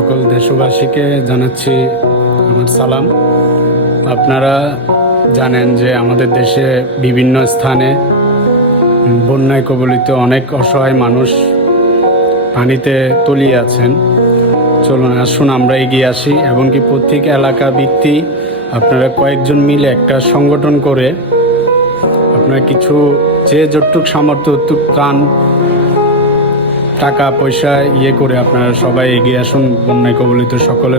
সকল দেশবাসীকে জানাচ্ছি আমার সালাম। আপনারা জানেন যে আমাদের দেশে বিভিন্ন স্থানে বন্যায় কবলিত অনেক অসহায় মানুষ পানিতে তলিয়ে আছেন। চলুন আসুন আমরা এগিয়ে আসি এবং কি প্রত্যেক এলাকা ভিত্তিক আপনারা কয়েকজন মিলে একটা সংগঠন করে আপনারা কিছু যে যতটুক সামর্থ্য ততটুক প্রাণ টাকা পয়সা করে আপনারা সবাই এগিয়ে আসুন বন্যায় কবলিত সকলের